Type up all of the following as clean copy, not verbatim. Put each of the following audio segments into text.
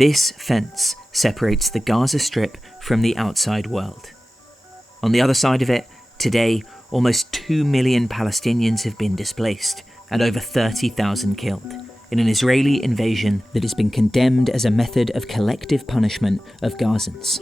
This fence separates the Gaza Strip from the outside world. On the other side of it, today, almost 2 million Palestinians have been displaced and over 30,000 killed in an Israeli invasion that has been condemned as a method of collective punishment of Gazans.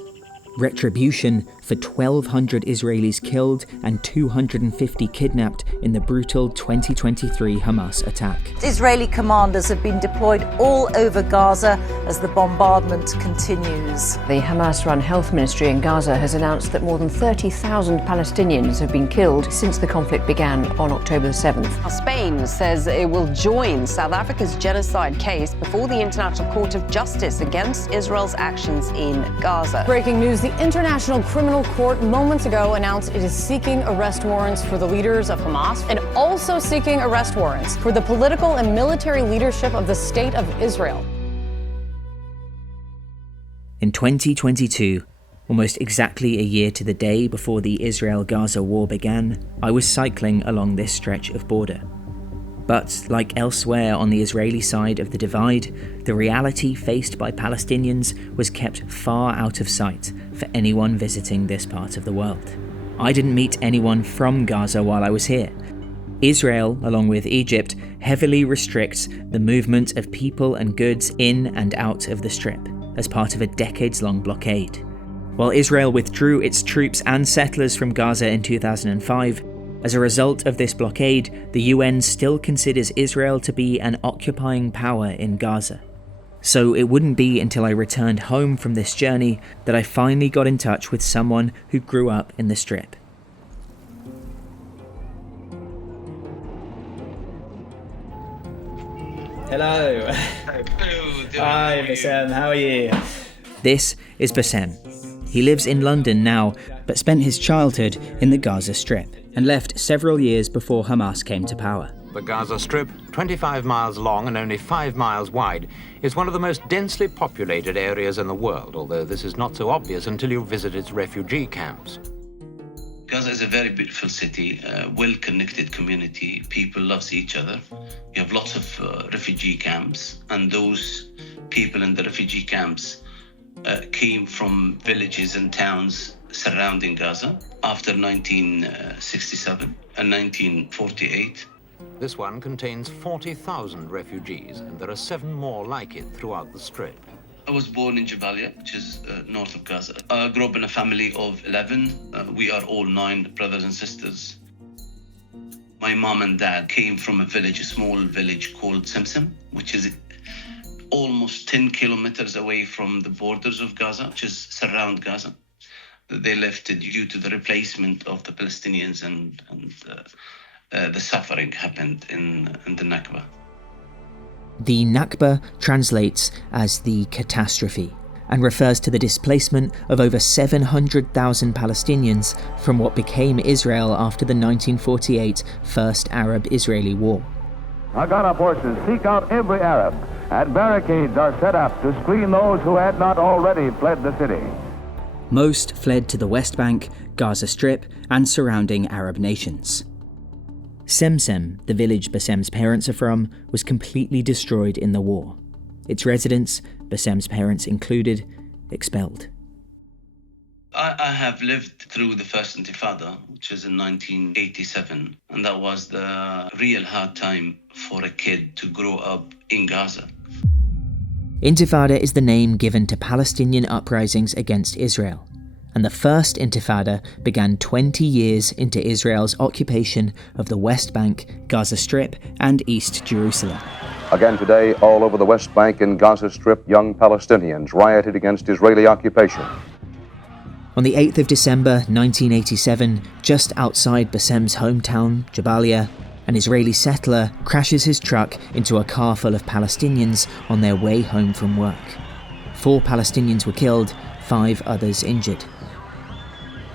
Retribution for 1,200 Israelis killed and 250 kidnapped in the brutal 2023 Hamas attack. Israeli commanders have been deployed all over Gaza as the bombardment continues. The Hamas-run health ministry in Gaza has announced that more than 30,000 Palestinians have been killed since the conflict began on October 7th. Spain says it will join South Africa's genocide case before the International Court of Justice against Israel's actions in Gaza. Breaking news, the International Criminal Court moments ago announced it is seeking arrest warrants for the leaders of Hamas and also seeking arrest warrants for the political and military leadership of the State of Israel. In 2022, almost exactly a year to the day before the Israel-Gaza War began, I was cycling along this stretch of border. But, like elsewhere on the Israeli side of the divide, the reality faced by Palestinians was kept far out of sight for anyone visiting this part of the world. I didn't meet anyone from Gaza while I was here. Israel, along with Egypt, heavily restricts the movement of people and goods in and out of the Strip as part of a decades-long blockade. While Israel withdrew its troops and settlers from Gaza in 2005, as a result of this blockade, the UN still considers Israel to be an occupying power in Gaza. So it wouldn't be until I returned home from this journey that I finally got in touch with someone who grew up in the Strip. Hello. Hi, Basem. How are you? This is Basem. He lives in London now, but spent his childhood in the Gaza Strip and left several years before Hamas came to power. The Gaza Strip, 25 miles long and only 5 miles wide, is one of the most densely populated areas in the world, although this is not so obvious until you visit its refugee camps. Gaza is a very beautiful city, well-connected community. People love each other. You have lots of refugee camps, and those people in the refugee camps came from villages and towns surrounding Gaza after 1967 and 1948. This one contains 40,000 refugees, and there are 7 more like it throughout the Strip. I was born in Jabalia, which is north of Gaza. I grew up in a family of 11. We are all 9 brothers and sisters. My mom and dad came from a small village called Simsim, which is almost 10 kilometers away from the borders of Gaza, which is surround Gaza. They left due to the replacement of the Palestinians and the suffering happened in the Nakba. The Nakba translates as the catastrophe and refers to the displacement of over 700,000 Palestinians from what became Israel after the 1948 First Arab-Israeli War. Haganah forces seek out every Arab, and barricades are set up to screen those who had not already fled the city. Most fled to the West Bank, Gaza Strip, and surrounding Arab nations. Semsem, the village Basem's parents are from, was completely destroyed in the war. Its residents, Basem's parents included, expelled. I have lived through the first Intifada, which was in 1987, and that was the real hard time for a kid to grow up in Gaza. Intifada is the name given to Palestinian uprisings against Israel, and the first Intifada began 20 years into Israel's occupation of the West Bank, Gaza Strip, and East Jerusalem. Again today, all over the West Bank and Gaza Strip, young Palestinians rioted against Israeli occupation. On the 8th of December 1987, just outside Basem's hometown, Jabalia, an Israeli settler crashes his truck into a car full of Palestinians on their way home from work. 4 Palestinians were killed, 5 others injured.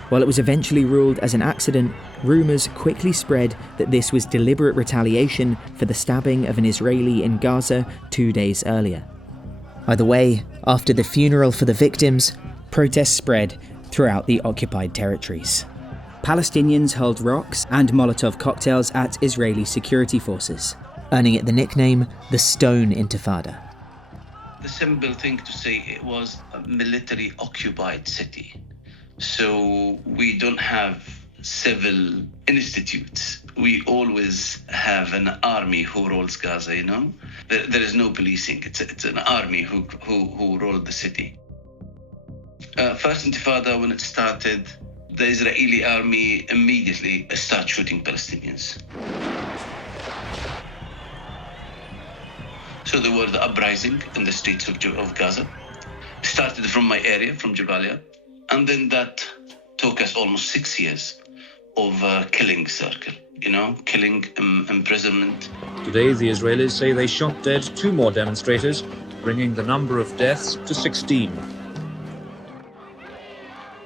While it was eventually ruled as an accident, rumours quickly spread that this was deliberate retaliation for the stabbing of an Israeli in Gaza 2 days earlier. Either way, after the funeral for the victims, protests spread throughout the occupied territories. Palestinians hurled rocks and Molotov cocktails at Israeli security forces, earning it the nickname the Stone Intifada. The simple thing to say, it was a military occupied city. So we don't have civil institutes. We always have an army who rules Gaza, you know? There is no policing. It's an army who ruled the city. First Intifada, when it started, the Israeli army immediately started shooting Palestinians. So there were the uprising in the streets of Gaza. Started from my area, from Jabalia, and then that took us almost 6 years of killing circle, you know, killing, imprisonment. Today, the Israelis say they shot dead 2 more demonstrators, bringing the number of deaths to 16.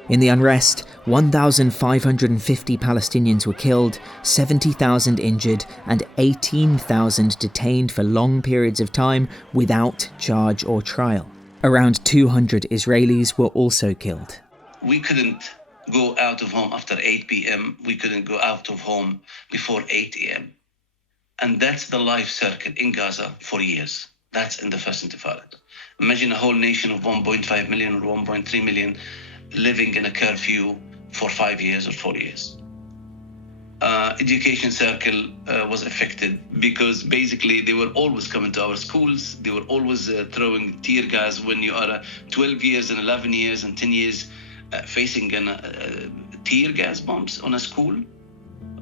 In the unrest, 1,550 Palestinians were killed, 70,000 injured, and 18,000 detained for long periods of time without charge or trial. Around 200 Israelis were also killed. We couldn't go out of home after 8 p.m. We couldn't go out of home before 8 a.m. And that's the life circle in Gaza for years. That's in the first Intifada. Imagine a whole nation of 1.5 million or 1.3 million living in a curfew for 5 years or 4 years. Education circle was affected because basically they were always coming to our schools. They were always throwing tear gas when you are 12 years and 11 years and 10 years facing tear gas bombs on a school,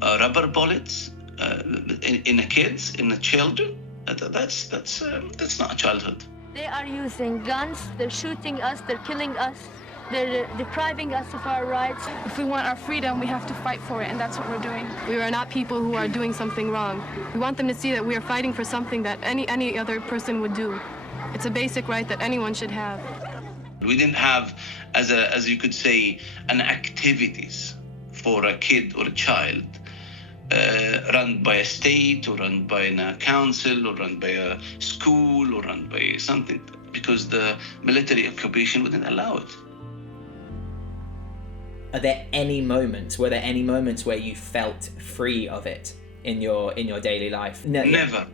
rubber bullets in the kids, in the children. That's not a childhood. They are using guns. They're shooting us. They're killing us. They're depriving us of our rights. If we want our freedom, we have to fight for it, and that's what we're doing. We are not people who are doing something wrong. We want them to see that we are fighting for something that any other person would do. It's a basic right that anyone should have. We didn't have, as you could say, an activities for a kid or a child run by a state or run by a council or run by a school or run by something, because the military occupation wouldn't allow it. Were there any moments where you felt free of it in your daily life? Never.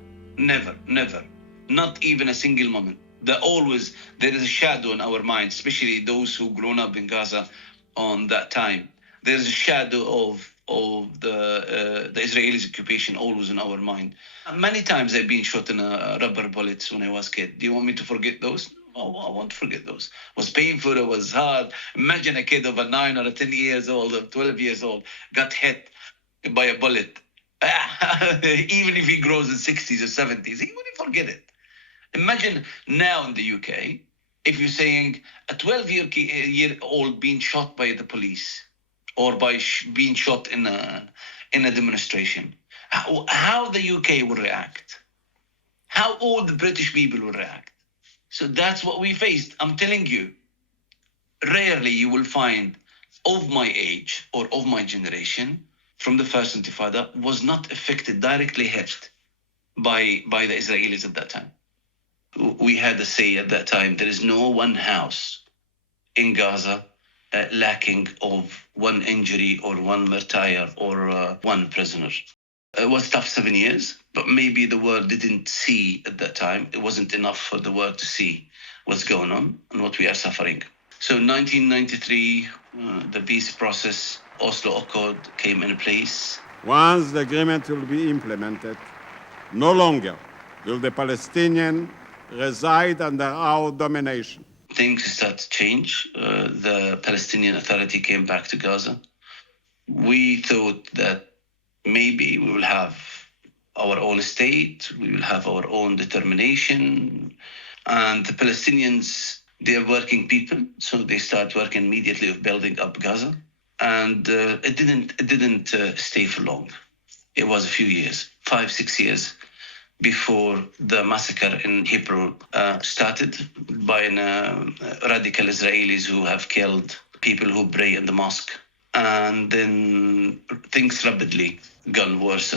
Not even a single moment. There is a shadow in our minds, especially those who grown up in Gaza on that time. There's a shadow of the Israelis' occupation always in our mind. Many times I've been shot in rubber bullets when I was a kid. Do you want me to forget those? Oh, I won't forget those. It was painful, it was hard. Imagine a kid of 9 or 10 years old or 12 years old got hit by a bullet. Even if he grows in 60s or 70s, he wouldn't forget it. Imagine now in the UK, if you're saying a 12-year-old being shot by the police or by being shot in a demonstration, how the UK will react, how all the British people will react. So that's what we faced. I'm telling you, rarely you will find of my age or of my generation from the first Intifada was not affected, directly hit by the Israelis at that time. We had a say at that time, there is no one house in Gaza lacking of one injury or one martyr or one prisoner. It was tough 7 years, but maybe the world didn't see at that time. It wasn't enough for the world to see what's going on and what we are suffering. So 1993, the peace process, Oslo Accord came in place. Once the agreement will be implemented, no longer will the Palestinians reside under our domination. Things start to change. The Palestinian Authority came back to Gaza. We thought that maybe we will have our own state, we will have our own determination. And the Palestinians, they are working people, so they start working immediately of building up Gaza. And it didn't stay for long. It was a few years, 5-6 years, before the massacre in Hebrew started by radical Israelis who have killed people who pray in the mosque. And then things rapidly got worse.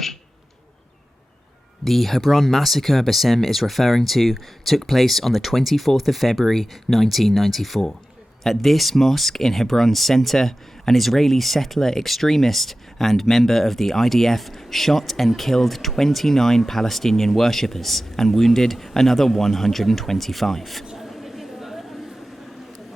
The Hebron massacre Basem is referring to took place on the 24th of February 1994. At this mosque in Hebron's centre, an Israeli settler extremist and member of the IDF shot and killed 29 Palestinian worshippers and wounded another 125.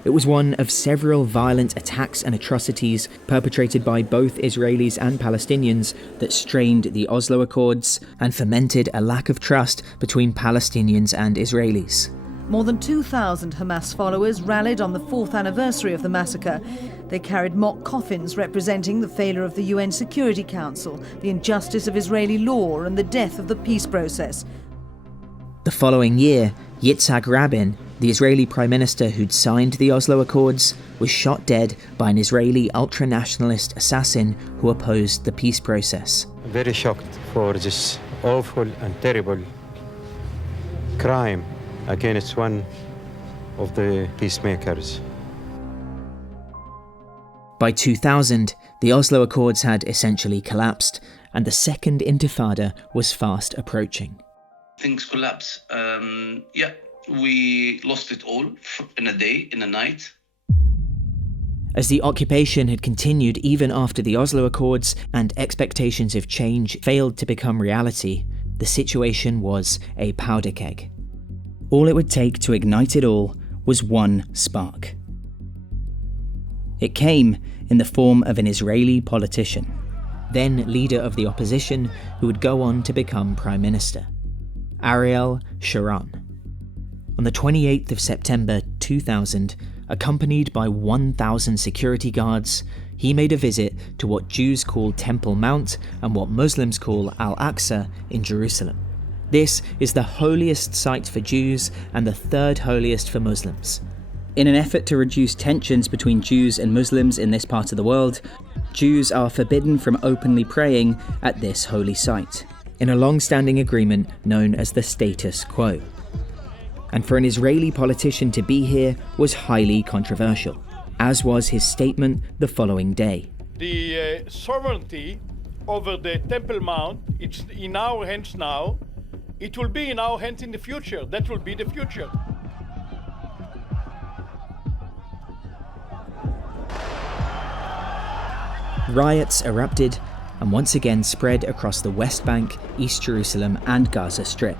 It was one of several violent attacks and atrocities perpetrated by both Israelis and Palestinians that strained the Oslo Accords and fomented a lack of trust between Palestinians and Israelis. More than 2,000 Hamas followers rallied on the 4th anniversary of the massacre. They carried mock coffins representing the failure of the UN Security Council, the injustice of Israeli law and the death of the peace process. The following year, Yitzhak Rabin, the Israeli Prime Minister who'd signed the Oslo Accords, was shot dead by an Israeli ultra-nationalist assassin who opposed the peace process. I'm very shocked for this awful and terrible crime against one of the peacemakers. By 2000, the Oslo Accords had essentially collapsed, and the second Intifada was fast approaching. Things collapsed. We lost it all in a day, in a night. As the occupation had continued even after the Oslo Accords and expectations of change failed to become reality, the situation was a powder keg. All it would take to ignite it all was one spark. It came in the form of an Israeli politician, then leader of the opposition, who would go on to become Prime Minister, Ariel Sharon. On the 28th of September 2000, accompanied by 1,000 security guards, he made a visit to what Jews call Temple Mount and what Muslims call Al-Aqsa in Jerusalem. This is the holiest site for Jews and the third holiest for Muslims. In an effort to reduce tensions between Jews and Muslims in this part of the world, Jews are forbidden from openly praying at this holy site, in a long-standing agreement known as the status quo. And for an Israeli politician to be here was highly controversial, as was his statement the following day. The sovereignty over the Temple Mount, it's in our hands now. It will be in our hands in the future. That will be the future. Riots erupted and once again spread across the West Bank, East Jerusalem and Gaza Strip.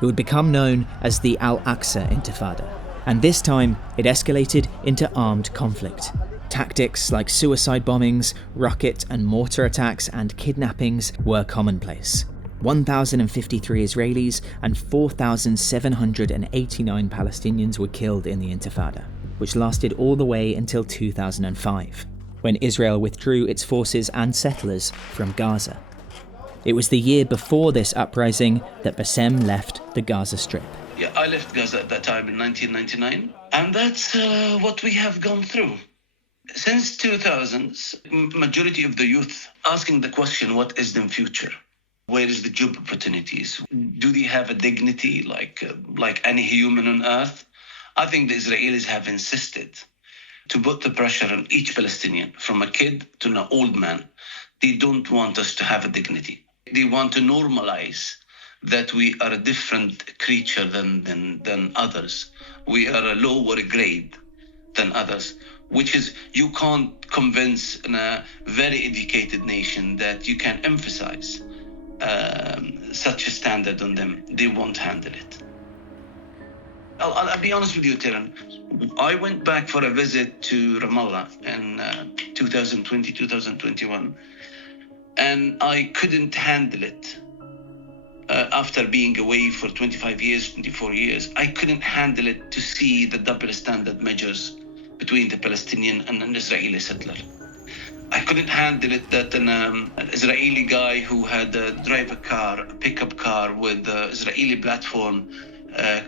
It would become known as the Al-Aqsa Intifada, and this time it escalated into armed conflict. Tactics like suicide bombings, rocket and mortar attacks and kidnappings were commonplace. 1,053 Israelis and 4,789 Palestinians were killed in the Intifada, which lasted all the way until 2005, when Israel withdrew its forces and settlers from Gaza. It was the year before this uprising that Basem left the Gaza Strip. Yeah, I left Gaza at that time in 1999, and that's what we have gone through. Since 2000, majority of the youth asking the question, what is the future? Where is the job opportunities? Do they have a dignity like any human on earth? I think the Israelis have insisted to put the pressure on each Palestinian, from a kid to an old man. They don't want us to have a dignity. They want to normalize that we are a different creature than others. We are a lower grade than others, which is, you can't convince in a very educated nation that you can emphasize such a standard on them. They won't handle it. I'll be honest with you, Terran. I went back for a visit to Ramallah in 2020, 2021, and I couldn't handle it. After being away for 25 years, 24 years, I couldn't handle it to see the double standard measures between the Palestinian and an Israeli settler. I couldn't handle it that an Israeli guy who had drive a pickup car with the Israeli platform,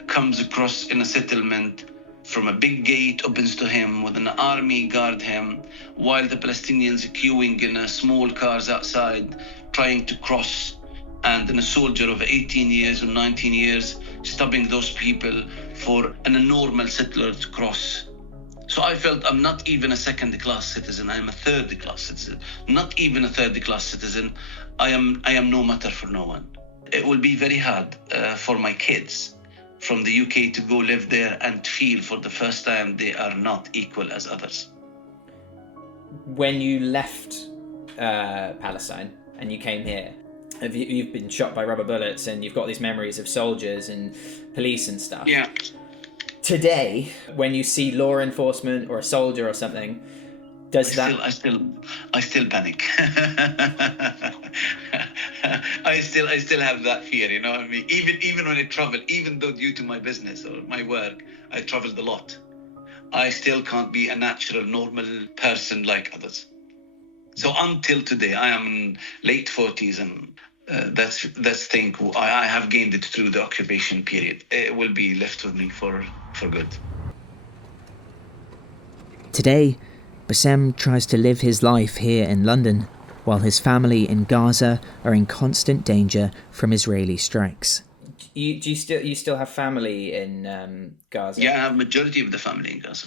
comes across in a settlement from a big gate, opens to him with an army guard him, while the Palestinians are queuing in small cars outside trying to cross, and then a soldier of 18 years or 19 years stopping those people for a normal settler to cross. So I felt I'm not even a second-class citizen, I'm a third-class citizen. Not even a third-class citizen, I am no matter for no one. It will be very hard for my kids from the UK to go live there and feel for the first time they are not equal as others. When you left Palestine and you came here, you've been shot by rubber bullets and you've got these memories of soldiers and police and stuff. Yeah. Today, when you see law enforcement or a soldier or something, I still panic. I still have that fear, you know what I mean? Even when I travel, even though due to my business or my work, I traveled a lot. I still can't be a natural, normal person like others. So until today, I am in late 40s, and that's thing I have gained it through the occupation period. It will be left with me for good. Today, Basem tries to live his life here in London, while his family in Gaza are in constant danger from Israeli strikes. You still have family in Gaza? Yeah, I have majority of the family in Gaza.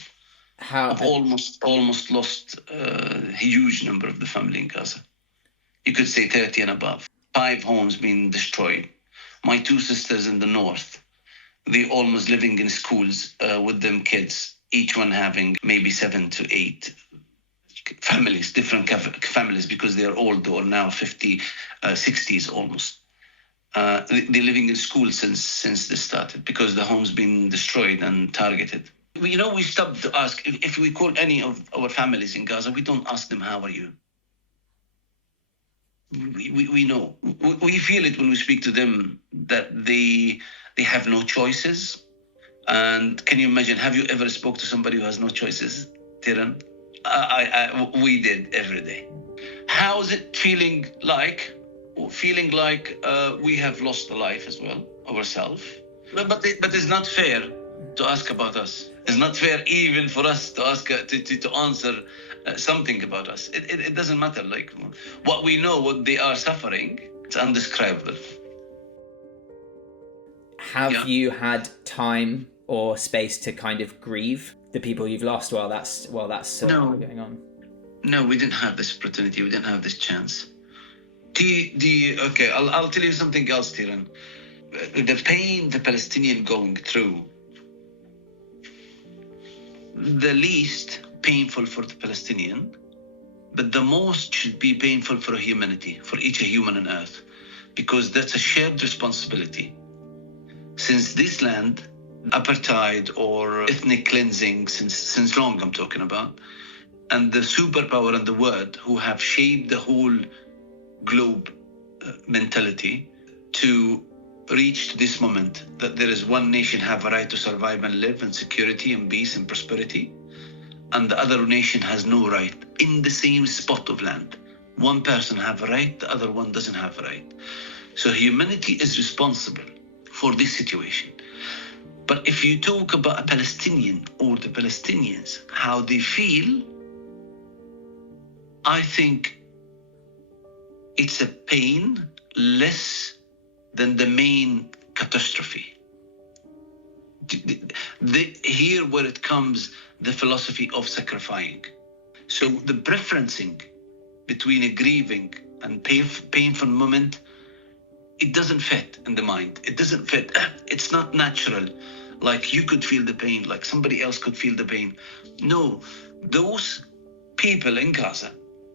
I've almost lost a huge number of the family in Gaza. You could say 30 and above. 5 homes being destroyed. My 2 sisters in the north, they almost living in schools with them kids, each one having maybe 7 to 8 families, different families, because they are old or now 50, 60s almost. They're living in school since this started because the home's been destroyed and targeted. We stopped to ask, if we call any of our families in Gaza, we don't ask them, how are you? We know. We feel it when we speak to them that they have no choices. And can you imagine, have you ever spoke to somebody who has no choices, Tiran? We did every day. How is it feeling like? Feeling like we have lost a life as well, ourselves. But it's not fair to ask about us. It's not fair even for us to ask to answer something about us. It doesn't matter. Like what we know, what they are suffering, it's indescribable. Have you had time or space to kind of grieve the people you've lost while that's going on? No, we didn't have this opportunity. We didn't have this chance. Okay, I'll tell you something else, Tiran. The pain the Palestinian going through, the least painful for the Palestinian, but the most should be painful for humanity, for each human on earth, because that's a shared responsibility. Since this land, apartheid or ethnic cleansing, since long I'm talking about, and the superpower in the world who have shaped the whole globe mentality to reach to this moment that there is one nation have a right to survive and live in security and peace and prosperity, and the other nation has no right in the same spot of land. One person have a right, the other one doesn't have a right. So humanity is responsible for this situation. But if you talk about a Palestinian or the Palestinians, how they feel, I think it's a pain less than the main catastrophe. Here where it comes, the philosophy of sacrificing. So the preferencing between a grieving and painful moment, it doesn't fit in the mind. It doesn't fit. It's not natural. Like you could feel the pain, like somebody else could feel the pain. No, those people in Gaza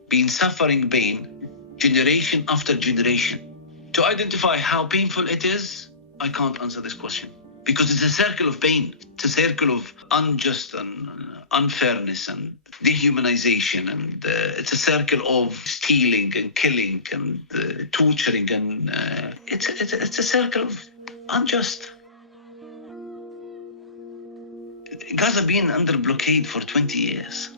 been suffering pain generation after generation. To identify how painful it is, I can't answer this question. Because it's a circle of pain. It's a circle of unjust and unfairness and dehumanization. And it's a circle of stealing and killing and torturing. And it's a circle of unjust. Gaza been under blockade for 20 years.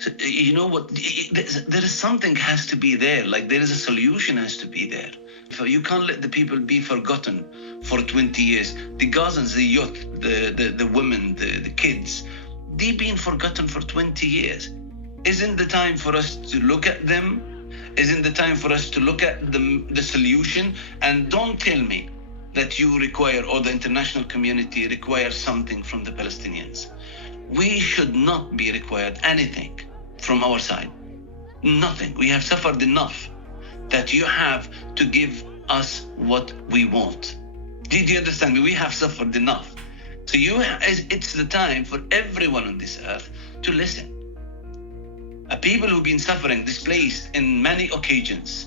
So, you know what? There is something has to be there. Like there is a solution has to be there. So you can't let the people be forgotten for 20 years. The Gazans, the youth, the women, the kids, they've been forgotten for 20 years. Isn't the time for us to look at them? Isn't the time for us to look at the solution? And don't tell me that you require, or the international community requires something from the Palestinians. We should not be required anything from our side. Nothing. We have suffered enough that you have to give us what we want. Did you understand me? We have suffered enough. So it's the time for everyone on this earth to listen. People who've been suffering, displaced in many occasions,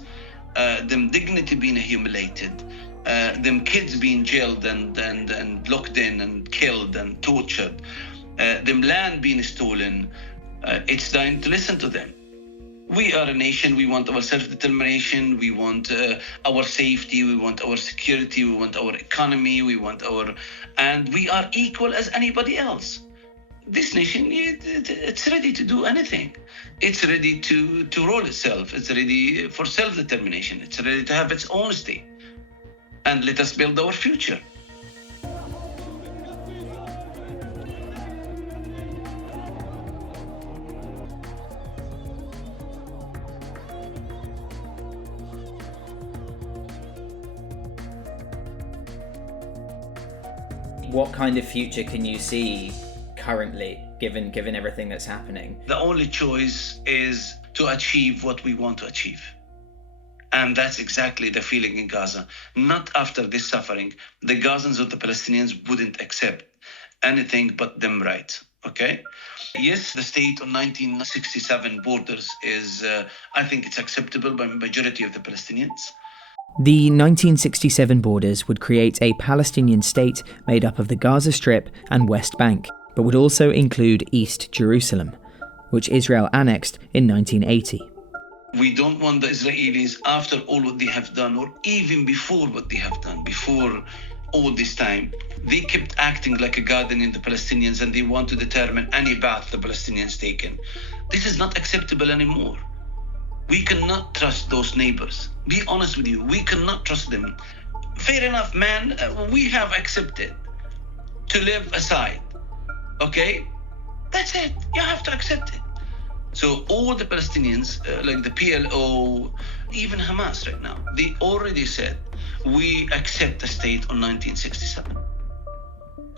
them dignity being humiliated, them kids being jailed and locked in and killed and tortured, them land being stolen, it's time to listen to them. We are a nation, we want our self-determination, we want our safety, we want our security, we want our economy, and we are equal as anybody else. This nation, it's ready to do anything. It's ready to rule itself. It's ready for self-determination. It's ready to have its own state. And let us build our future. What kind of future can you see currently, given everything that's happening? The only choice is to achieve what we want to achieve. And that's exactly the feeling in Gaza. Not after this suffering, the Gazans or the Palestinians wouldn't accept anything but them rights, okay? Yes, the state on 1967 borders is, I think it's acceptable by majority of the Palestinians. The 1967 borders would create a Palestinian state made up of the Gaza Strip and West Bank, but would also include East Jerusalem, which Israel annexed in 1980. We don't want the Israelis, after all what they have done, or even before what they have done, before all this time, they kept acting like a garden in the Palestinians, and they want to determine any path the Palestinians taken. This is not acceptable anymore. We cannot trust those neighbors. Be honest with you, we cannot trust them. Fair enough, man, we have accepted to live aside, okay? That's it, you have to accept it. So all the Palestinians, like the PLO, even Hamas right now, they already said, we accept the state on 1967.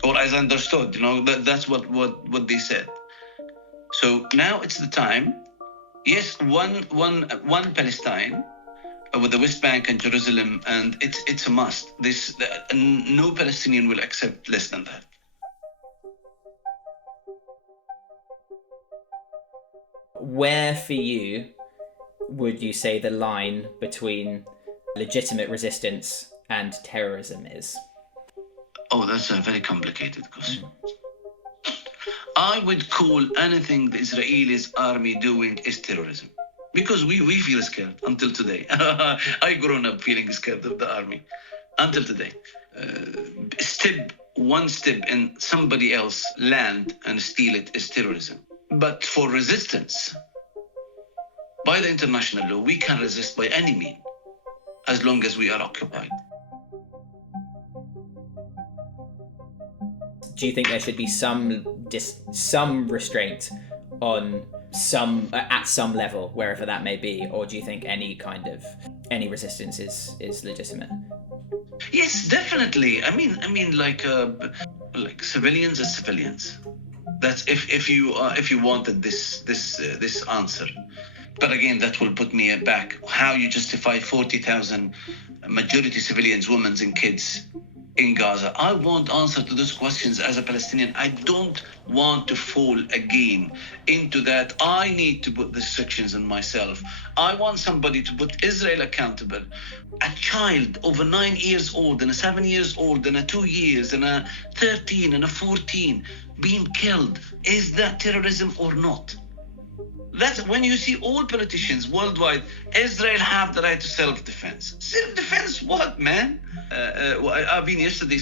Or as understood, that's what they said. So now it's the time. Yes, one Palestine with the West Bank and Jerusalem, and it's a must. No Palestinian will accept less than that. Where for you would you say the line between legitimate resistance and terrorism is? Oh, that's a very complicated question. I would call anything the Israelis army doing is terrorism. Because we feel scared until today. I grown up feeling scared of the army until today. One step in somebody else's land and steal it is terrorism. But for resistance, by the international law, we can resist by any means, as long as we are occupied. Do you think there should be some restraint on at some level, wherever that may be, or do you think any resistance is legitimate? Yes, definitely. I mean, like civilians as civilians. That's if you wanted this answer. But again, that will put me back. How you justify 40,000 majority civilians, women and kids in Gaza? I won't answer to those questions as a Palestinian. I don't want to fall again into that. I need to put restrictions on myself. I want somebody to put Israel accountable. A child over 9 years old and a 7 years old and a 2 years and a 13 and a 14 being killed. Is that terrorism or not? That's when you see all politicians worldwide, Israel have the right to self-defense. Self-defense what, man? I've been yesterday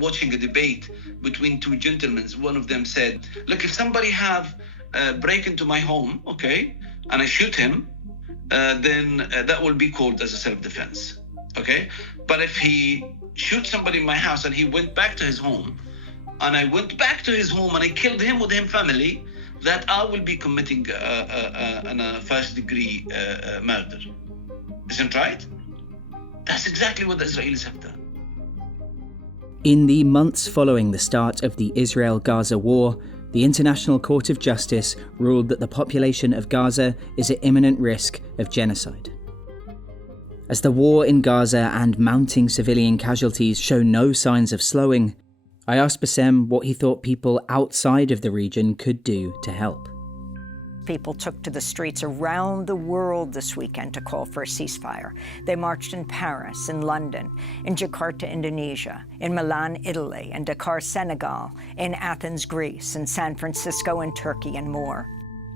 watching a debate between two gentlemen. One of them said, look, if somebody break into my home, okay, and I shoot him, then that will be called as a self-defense, okay? But if he shoots somebody in my house and he went back to his home, and I went back to his home and I killed him with his family, that I will be committing a first-degree murder. Isn't right? That's exactly what the Israelis have done. In the months following the start of the Israel-Gaza War, the International Court of Justice ruled that the population of Gaza is at imminent risk of genocide. As the war in Gaza and mounting civilian casualties show no signs of slowing, I asked Basem what he thought people outside of the region could do to help. people took to the streets around the world this weekend to call for a ceasefire. They marched in Paris, in London, in Jakarta, Indonesia, in Milan, Italy, in Dakar, Senegal, in Athens, Greece, in San Francisco, in Turkey, and more.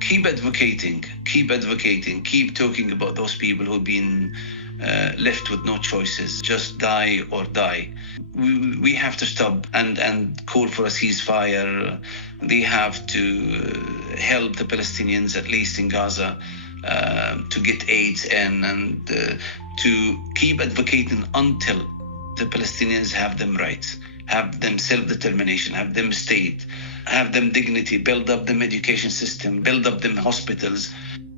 Keep advocating, keep talking about those people who've been left with no choices, just die or die. We have to stop and call for a ceasefire. They have to help the Palestinians, at least in Gaza, to get aid in and to keep advocating until the Palestinians have them rights, have them self-determination, have them state, have them dignity, build up them education system, build up them hospitals.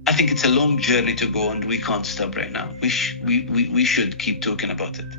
I think it's a long journey to go, and we can't stop right now. We should keep talking about it.